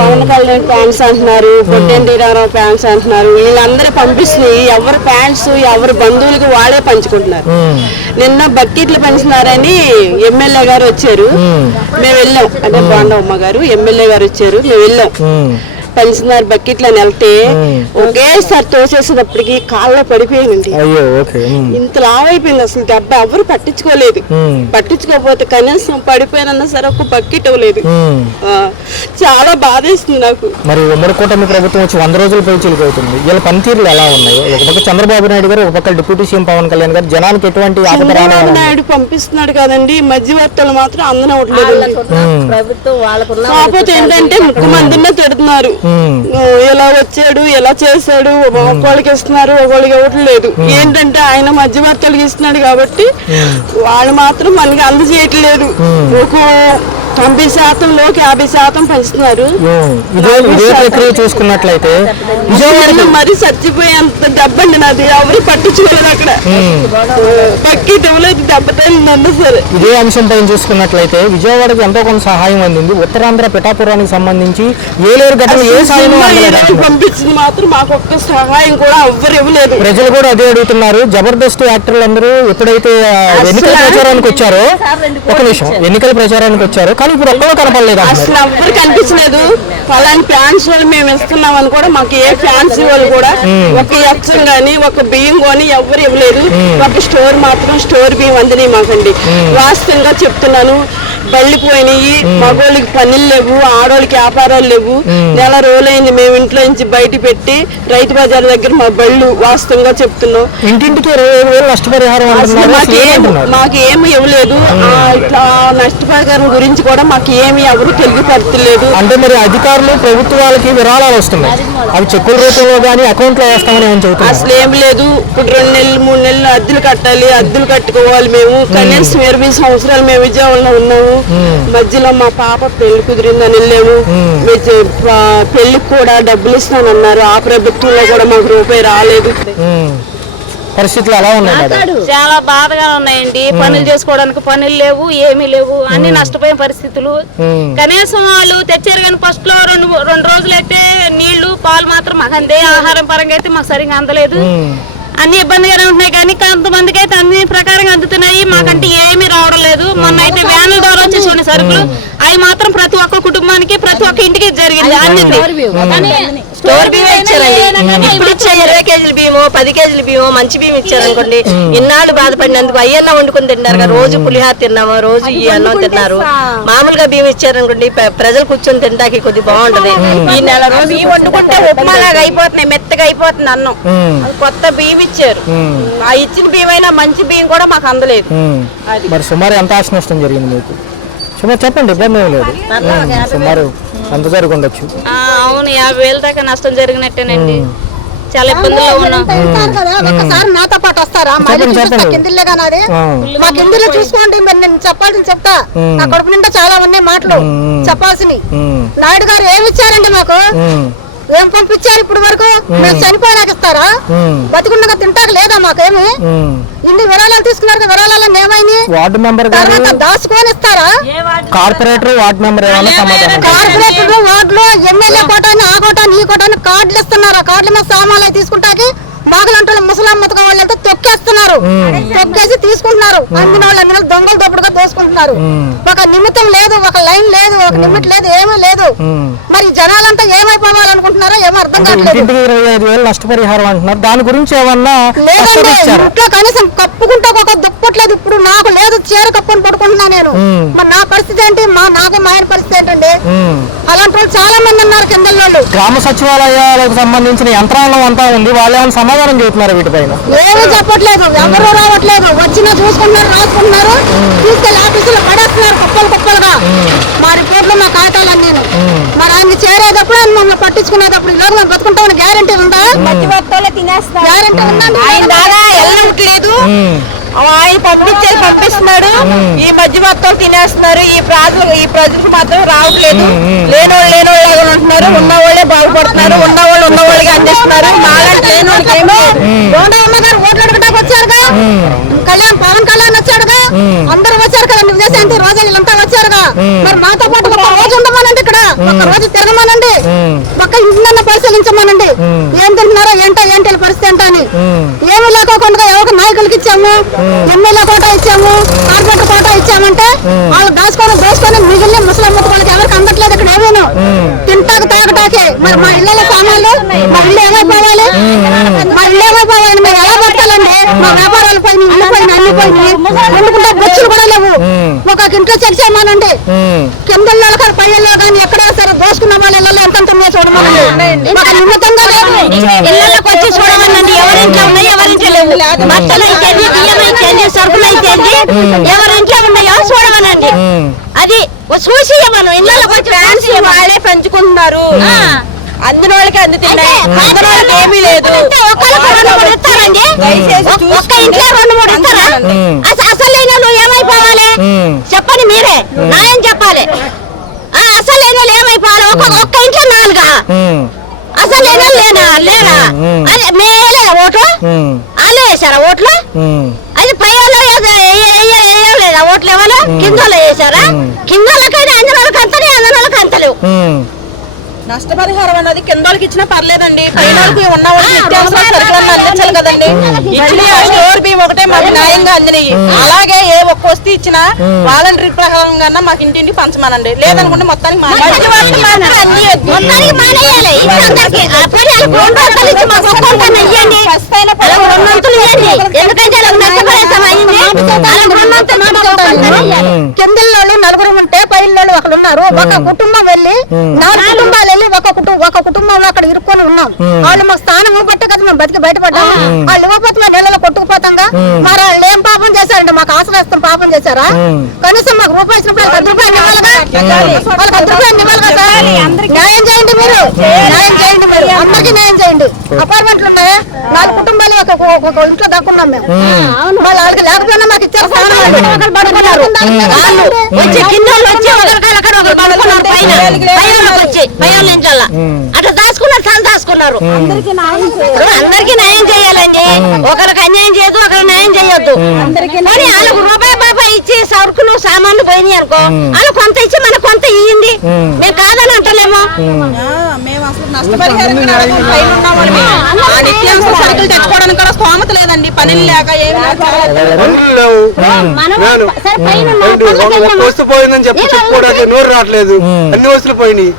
Pawan Kalyan fans అంటున్నారు, పొట్టెంటి Ramarao fans అంటున్నారు. వీళ్ళందరూ పంపిస్తున్నాయి. ఎవరు ఫ్యాన్స్ ఎవరు బంధువులకి వాళ్ళే పంచుకుంటున్నారు. నిన్న బకెట్లు పంచుతున్నారని ఎమ్మెల్యే గారు వచ్చారు, మేము వెళ్ళాం. అంటే బాండవమ్మ గారు ఎమ్మెల్యే గారు వచ్చారు, మేము వెళ్ళాం. పంచుతున్నారు బకెట్లు అని వెళ్తే ఒకేసారి తోసేసేటప్పటికి కాళ్ళలో పడిపోయానండి. ఇంత లావైపోయింది. అసలు దెబ్బ ఎవరు పట్టించుకోలేదు. పట్టించుకోకపోతే కనీసం పడిపోయినా సరే ఒక బకెట్ ఇవ్వలేదు. చాలా బాధేస్తుంది నాకు. మరి ఉమ్మడి కూటమి ప్రభుత్వం వచ్చి 100 రోజుల పైచీలకు అవుతుంది. వీళ్ళ పనితీరులు ఎలా ఉన్నాయి? ఒక పక్క చంద్రబాబు నాయుడు గారు, ఒక పక్క డిప్యూటీ సీఎం పవన్ కళ్యాణ్ గారు జనానికి ఎటువంటి చంద్రబాబు నాయుడు పంపిస్తున్నాడు కదండి, మధ్యవర్తులు మాత్రం అందనవట్లేదు. కాకపోతే ఏంటంటే ముఖ్యమంత్రినే తిడుతున్నారు. ఎలా వచ్చాడు, ఎలా చేశాడు, ఒక్కోళ్ళకి ఇస్తున్నారు, ఒక్కోళ్ళకి ఇవ్వట్లేదు. ఏంటంటే ఆయన మధ్యవర్తులకి ఇస్తున్నాడు కాబట్టి వాళ్ళు మాత్రం మనకి అందజేయట్లేదు. ఒక 90%లోకి 50% పంచుతున్నారు. చూసుకున్నట్లయితే మరి చచ్చిపోయేంత దెబ్బండి నాది. ఎవరు పట్టించుకోలేదు. అక్కడ బకెట్ ఇవ్వలేదు, దెబ్బతైందన్న సరే. ఇదే అంశం పైన చూసుకున్నట్లయితే విజయవాడకి ఎంతో కొంత సహాయం అందింది. ఉత్తరాంధ్ర పిఠాపురానికి సంబంధించి ఏలేరు ఘటన ఏ సాయం పంపించింది మాత్రం మాకు ఒక్క సహాయం కూడా ఎవ్వరు ఇవ్వలేదు. ప్రజలు కూడా అదే అడుగుతున్నారు. జబర్దస్త్ యాక్టర్లు అందరూ ఎప్పుడైతే ఎన్నికల ప్రచారానికి వచ్చారో, ఒక నిమిషం, ఎన్నికల ప్రచారానికి వచ్చారో కానీ ఇప్పుడు ఒక్కరూ కనపడలేదు. అసలు ఎవ్వరు కనిపించలేదు. ఫలాని ఫ్యాన్స్ వాళ్ళు మేము ఇస్తున్నామని కూడా మాకు ఏ ఫ్యాన్స్ వాళ్ళు కూడా ఒక ఎచ్చం గానీ ఒక బియ్యం కానీ ఎవ్వరు ఇవ్వలేదు. ఒక స్టోర్ మాత్రం స్టోర్ బియ్యం అందినాయి మాకండి. వాస్తవంగా చెప్తున్నాను. బళ్ళిపోయినాయి. మగోళ్ళకి పనులు లేవు, ఆడోళ్ళకి వ్యాపారాలు లేవు. నెల రోజులైంది మేము ఇంట్లో నుంచి బయట పెట్టి రైతు బజార్ దగ్గర మా బళ్ళు. వాస్తవంగా చెప్తున్నాం. ఇంటింటికి 20,000 నష్టపరిహారం మాకు ఏమి ఇవ్వలేదు. ఇట్లా నష్టపరిహారం గురించి కూడా మాకు ఏమి ఎవరు తెలియపరచలేదు. అంటే మరి అధికారులు ప్రభుత్వాలకి విరాళాలు వస్తున్నాయి, అవి చెక్కుల రూపంలో కానీ అకౌంట్ లో వేస్తామని ఏమని చెబుతున్నారు? అసలు ఏమి లేదు. ఇప్పుడు 2 నెలలు 3 నెలలు అద్దెలు కట్టాలి, అద్దెలు కట్టుకోవాలి. మేము కనీసం 20 సంవత్సరాలు మేము విజయవాడలో ఉన్నాము. మధ్యలో మా పాప పెళ్లి కుదిరిందని వెళ్ళాము. పెళ్లికి కూడా డబ్బులు ఇస్తానన్నారు. ఆ ప్రభుత్వంలో కూడా మాకు రూపాయి రాలేదు. పరిస్థితులు ఎలా ఉన్నాయి? చాలా బాధగా ఉన్నాయండి. పనులు చేసుకోవడానికి పనులు లేవు, ఏమీ లేవు. అన్ని నష్టపోయిన పరిస్థితులు. కనీసం వాళ్ళు తెచ్చారు కానీ ఫస్ట్ లో 2 రోజులు అయితే నీళ్లు పాలు మాత్రం మాకు అందే. ఆహారం పరంగా అయితే మాకు సరిగా అందలేదు. అన్ని ఇబ్బందిగానే ఉంటున్నాయి కానీ కొంతమందికి అయితే అన్ని ప్రకారంగా అందుతున్నాయి. మాకంటే ఏమీ రావడం లేదు. మొన్న అయితే వ్యాన్ల ద్వారా వచ్చేసిన సరుకులు అవి మాత్రం ప్రతి ఒక్క కుటుంబానికి ప్రతి ఒక్క ఇంటికి జరిగింది. స్టోర్ బియ్యం ఇచ్చారండి. ఇప్పుడు ఇచ్చే 20 కేజీల బియ్యము 10 కేజీల బియ్యము మంచి బియ్యం ఇచ్చారనుకోండి. ఇన్నాళ్ళు బాధపడినందుకు అయ్యన్న వండుకుని తిన్నారు. రోజు పులిహార తిన్నాము, రోజు ఈ అన్నం తిన్నారు. మామూలుగా బియ్యం ఇచ్చారనుకోండి ప్రజలు కూర్చొని తినడానికి కొద్ది బాగుంటది. ఈ నెల రోజు బియ్యం వండుకుంటే ఉప్మాలాగా అయిపోతున్నాయి, మెత్తగా అయిపోతుంది అన్నం. కొత్త బియ్యం ఇచ్చారు. ఆ ఇచ్చిన బియ్యం అయినా మంచి బియ్యం కూడా మాకు అందలేదు. మరి సుమారు ఎంత ఆస్తి నష్టం జరిగింది మీకు? సుమారు చెప్పండి, ఇబ్బంది ఏం లేదు. సుమారు ఎంత జరుగుండొచ్చు? అవును, 50,000 దాకా నష్టం జరిగినట్టేనండి. చాలా ఇబ్బందుల్లో ఉన్నాం. ఒకసారి నాతో పాటు వస్తారా? కిందిలే కానీ మా కిందిలో చూసుకోండి. మరి నేను చెప్పాల్సింది చెప్తా. నా కడుపు నిండా చాలా ఉన్నాయి మాటలు చెప్పాల్సినవి. నాయుడు గారు ఏమి ఇచ్చారండి మాకు? ఏం పంపించారు ఇప్పుడు వరకు? మేము చనిపోయినాక ఇస్తారా? బతికుండగా తింటాక లేదా మాకేమి? ఇన్ని విరాళాలు తీసుకున్నారు. విరాళాలను ఏమైంది? వార్డు మెంబర్ దాచుకొని ఇస్తారా? కార్పొరేటర్ వార్డు మెంబర్ కార్పొరేటర్ వార్డులో ఎమ్మెల్యే కోటాన్ని ఆ కోటాన్ని ఈ కోటాన్ని కార్డులు ఇస్తున్నారు. ఆ కార్డుల మీద సామాన్లు తీసుకుంటాకి బాగలంటే ముసలాం మొత్తం వాళ్ళంతా తొక్కేస్తున్నారు. తొక్కేసి తీసుకుంటున్నారు. అందిన వాళ్ళు దొంగలు దొప్పుడుగా దోసుకుంటున్నారు. ఒక నిమిత్తం లేదు, ఒక లైన్ లేదు, ఒక నిమిట్ లేదు, ఏమీ లేదు. మరి జనాలంతా ఏమైపోవాలనుకుంటున్నారో ఏమో అర్థం కావట్లేదు. 25,000 నష్టపరిహారం అంటున్నారు. దాని గురించి ఏమన్నా లేదండి. ఇంట్లో కనీసం కప్పుకుంటా ఒక దుప్పట్లేదు. ఇప్పుడు నాకు లేదు, చీర కప్పుని పడుకుంటున్నా నేను. మరి నా పరిస్థితి ఏంటి? నాకు మా ఆయన పరిస్థితి ఏంటండి? అలాంటి వాళ్ళు చాలా మంది ఉన్నారు కిందల్లో. గ్రామ సచివాలయాలకు సంబంధించిన యంత్రాంగం అంతా ఉంది. వాళ్ళు ఏమైనా సమాధానం చెబుతున్నారు వీటిపైన? ఏమీ చెప్పట్లేదు, ఎవరు రావట్లేదు. వచ్చినా చూసుకుంటున్నారు, రాసుకుంటున్నారు, తీసుకెళ్లి ఆఫీసులో పడేస్తున్నారు కుప్పలుగా. మా రిపోర్ట్లు మా కాగితాలన్నీ. మరి ఆయన చేరేటప్పుడు ఆయన మమ్మల్ని పట్టించుకునేటప్పుడు ఇలా మేము బతుకుంటామని గ్యారంటీ ఉందా? గ్యారంటీ ఉందండి. వెళ్ళట్లేదు. ఆయన పంపిస్తున్నాడు. ఈ మధ్యవర్తులు తినేస్తున్నారు. ఈ ప్రజలకు మాత్రం రావట్లేదు. లేనోళ్ళగా ఉంటున్నారు. ఉన్నవాళ్ళే బాగుపడుతున్నారు. ఉన్నవాళ్ళకి అందిస్తున్నారు. ఓట్లు అడగడానికి వచ్చారుగా. పవన్ కళ్యాణ్ వచ్చాడుగా. అందరూ వచ్చారు కదా. విజయశాంతి రోజా వీళ్ళంతా వచ్చారుగా. మరి మాతో పాటు ఒక రోజు ఉండమనండి, ఇక్కడ ఒక రోజు తిరగమనండి. చూడండి, ఒక్క ఇంటినన్న పరిశీలించమనండి. ఏం తింటున్నారో ఏంటో ఏంటి పరిస్థితి ఏంటో అని. ఏమి లేకోకుండా ఎవరికి నాయకులకి ఇచ్చాము, ఎమ్మెల్యే కోటా ఇచ్చాము, కార్పొరేటర్ కోటా ఇచ్చామంటే వాళ్ళు దోసుకొని మిగిలిన ముసలమ్మ వాళ్ళకి ఎవరికి అందట్లేదు. ఇక్కడ ఏమేను తింటాకు తాగటాకే. మరి మా ఇళ్ళలో సామాన్లు, మా ఇల్లు ఏమైపోవాలి, మా ఇల్లు ఏమైపోవాలి, మేము ఎలా బతకాలండి? మా వ్యాపారాలు పోయి, ఇల్లు పోయిన అన్ని పోయి, వండుకుంటే బొచ్చులు కూడా లేవు. ఒక్కొక్క ఇంట్లో చెక్ చేయమనండి. కింద కానీ పై ఇళ్ళు కానీ ఎక్కడ సరే దోసుకున్న వాళ్ళ ఇళ్ళలో ఎంత ఉన్నాయో చూడమనండి. మాకు నిమిత్తంగా లేదు. ఇళ్ళకి వచ్చి చూడమనండి. ఎవరింట్లో ఉన్నాయి, ఎవరింట్లో లేవు. బట్టలు అయితేంది, బియ్యం అయితేంది, సరుకులు అయితేంది, ఎవరింట్లో ఉన్నాయో చూడమనండి. అది చూసి మనం ఇళ్ళకి వచ్చి ఫ్యాన్స్ వాళ్ళే పెంచుకుంటున్నారు. అందిన వాళ్ళకి అందుతున్నాయి, అందరి వాళ్ళకి ఏమీ లేదు. ఒక్క ఇంట్లో 2-3 ఇస్తారా? అసలు లేని వాళ్ళు ఏమైపోవాలి చెప్పండి, మీరే న్యాయం చెప్పాలి. అసలు లేని వాళ్ళు ఏమైపోవాలి? ఒక్క ఇంట్లో 4 అసలు లేనా లేనా? అది మేలే ఓట్లు, వాళ్ళే వేసారా ఓట్లు? అది పై వాళ్ళు వేయలేదా ఓట్లు? ఎవరు కింద వేసారా? కింద వాళ్ళకైనా అందిన వాళ్ళకి అంతనే, అందిన వాళ్ళకి అంతలేవు. నష్టపరిహారం అన్నది కింద వాళ్ళకి ఇచ్చినా పర్లేదండి, పైన వాళ్ళకి ఉన్న వాళ్ళకి నిత్యావసర సరుకులన్నీ అందించాలి కదండి. ఇచ్చిన స్టోర్ బియ్యం ఒకటే మాకు న్యాయంగా అందినాయి. అలాగే ఏ ఒక్క వస్తువు ఇచ్చినా వాలంటరీ ప్రకారంగా మాకు ఇంటింటి పంచమానండి. లేదనుకుంటే మొత్తానికి కిందల్లో 4 ఉంటే పైల్లో ఒకరు ఉన్నారు. ఒక కుటుంబం వెళ్ళి 4 కుటుంబాలు వెళ్ళి ఒక కుటుంబంలో అక్కడ ఇరుక్కొని ఉన్నాం. వాళ్ళు మాకు స్థానం ఇవ్వబట్టే కదా మేము బతికి బయటపడ్డాము. వాళ్ళు ఇవ్వకపోతే మేము నెలలో కొట్టుకుపోతాంగా. మరి వాళ్ళు ఏం పాపం చేశారండి? మాకు ఆశ్రయిస్తాం పాపం చేశారా? కనీసం మాకు రూపాయి ఇచ్చినప్పుడు 10 రూపాయలు ఇవ్వాలిగా, వాళ్ళకి 10 రూపాయలు ఇవ్వాలిగా సార్. న్యాయం చేయండి మీరు, న్యాయం చేయండి మీరు, అందరికీ న్యాయం చేయండి. అపార్ట్మెంట్లు ఉన్నాయా? 4 కుటుంబాలు ఒక ఇంట్లో దక్కున్నాం మేము. వాళ్ళకి లేకపోయినా మాకు ఇచ్చారు స్థానం. అట్లా దాచుకున్నారు, తను దాచుకున్నారు. అందరికి న్యాయం చేయాలండి. ఒకరికి అన్యాయం చేయొద్దు, ఒకరికి న్యాయం చేయొద్దు. కానీ వాళ్ళకు రూపాయి ఇచ్చి సరుకులు సామాన్లు పోయినాయి అనుకో, వాళ్ళు కొంత ఇచ్చి మనకు కొంత ఇయ్యింది. మేము కాదని అంటలేము. మేము అసలు నష్టపరిహారం నిత్యావసర సరుకులు తెచ్చుకోవడానికి కూడా స్తోమత లేదండి. పనులు లేక వస్తు పోయిందని చెప్పుకోవడానికి నోరు రావట్లేదు. అన్ని వస్తువులు పోయినాయి.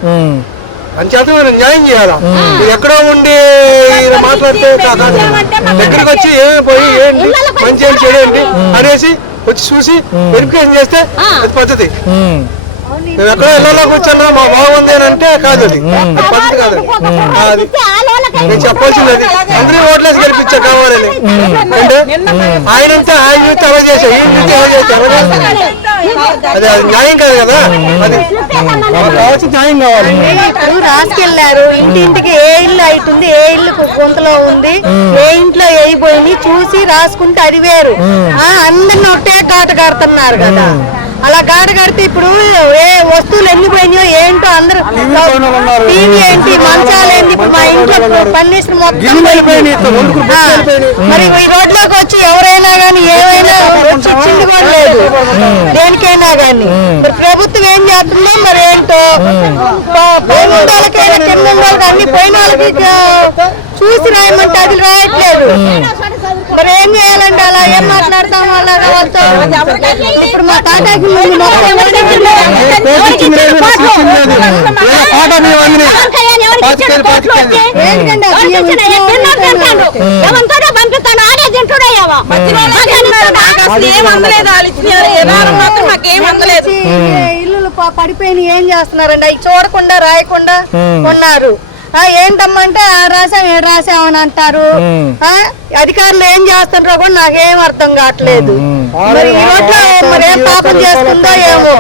అంచేత మనం న్యాయం చేయాలా? ఎక్కడో ఉండి మాట్లాడితే దగ్గరికి వచ్చి ఏమేమి పోయి ఏంటి మంచి ఏం చేయండి అనేసి వచ్చి చూసి వెరిఫికేషన్ చేస్తే అది పద్ధతి. మేము ఎక్కడో ఇళ్ళలోకి వచ్చాను మా బాగుంది అని అంటే కాదు, అది పద్ధతి కాదు. అది నేను చెప్పాల్సింది అది. అందరూ ఓట్లేసి గెలిపించా కావాలని అంటే ఆయనంతా ఆయన చూస్తే అలా చేశారు, ఈయన చూస్తే అలా చేశారు. అది న్యాయం కాదు కదా. అది కావాల్సిన న్యాయం కావాలి. రాసుకెళ్లారు ఇంటింటికి ఏ ఇల్లు అవుతుంది, ఏ ఇల్లు కొంతలో ఉంది, ఏ ఇంట్లో వేయిపోయింది చూసి రాసుకుంటే అది వేరు. అందరిని ఒకటే ఘాట కడుతున్నారు కదా. అలా ఘాట కడితే ఇప్పుడు ఏ వస్తువులు ఎన్ని పోయినాయో ఏంటో అందరూ టీవీ ఏంటి, మంచాలు ఏంటి, ఇప్పుడు మా ఇంట్లో పన్నీసు మొత్తం. మరి ఈ రోడ్లోకి వచ్చి ఎవరైనా గానీ ఏమైనా చిండి కూడా లేదు దేనికైనా గానీ. మరి ప్రభుత్వం ఏం చేస్తుందో మరి ఏంటో. పోయిన వాళ్ళకైనా కింద వాళ్ళకి అన్ని పోయిన వాళ్ళకి చూసి రాయమంటే అది రాయట్లేదు. మరి ఏం చేయాలంటే అలా ఏం మాట్లాడతాం అలాగా వాళ్ళతో. ఇప్పుడు మా తాటాకి ఇల్లు పడిపోయి ఏం చేస్తున్నారండి? అవి చూడకుండా రాయకుండా ఉన్నారు. ఏంటమ్మంటే రాసాం ఏడు రాసామని అంటారు. అధికారులు ఏం చేస్తుంటారో కూడా నాకేం అర్థం కావట్లేదు. మరి ఈ రోడ్లో మరి ఏం పాపం చేస్తుందో ఏమో.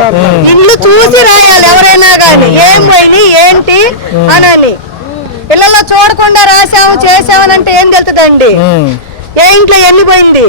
ఇల్లు చూసి రాయాలి ఎవరైనా గాని, ఏం పోయి ఏంటి అని. ఇళ్లలో చూడకుండా రాసాము చేసామని అంటే ఏం తెలుతుందండి? ఏ ఇంట్లో ఎన్ని పోయింది?